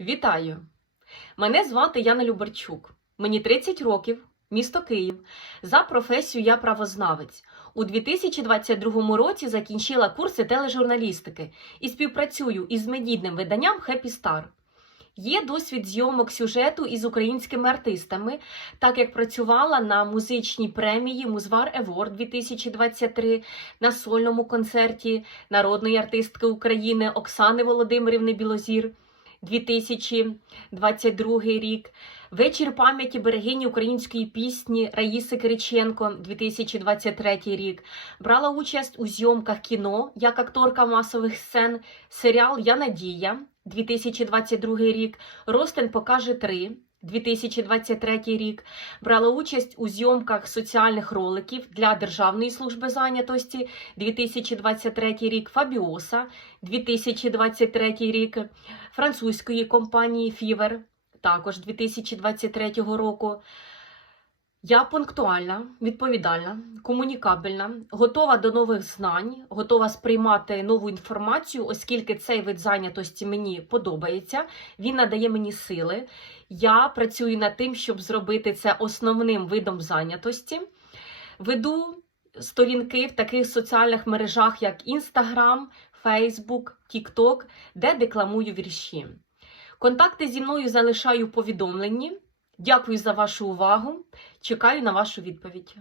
Вітаю! Мене звати Яна Любарчук. Мені 30 років, місто Київ. За професію я правознавець. У 2022 році закінчила курси тележурналістики і співпрацюю із медійним виданням Happy Star. Є досвід зйомок сюжету із українськими артистами, так як працювала на музичній премії Музвар Еворд 2023 на сольному концерті народної артистки України Оксани Володимирівни Білозір. 2022 рік, вечір пам'яті берегині української пісні Раїси Кириченко, 2023 рік. Брала участь у зйомках кіно як акторка масових сцен, серіал Я Надія, 2022 рік. Ростен покаже 3. 2023 рік брала участь у зйомках соціальних роликів для Державної служби зайнятості 2023 рік Фабіоса 2023 рік французької компанії Фівер, також 2023 року. Я пунктуальна, відповідальна, комунікабельна, готова до нових знань, готова сприймати нову інформацію, оскільки цей вид зайнятості мені подобається. Він надає мені сили. Я працюю над тим, щоб зробити це основним видом зайнятості. Веду сторінки в таких соціальних мережах, як Instagram, Facebook, TikTok, де декламую вірші. Контакти зі мною залишаю в повідомленні. Дякую за вашу увагу. Чекаю на вашу відповідь.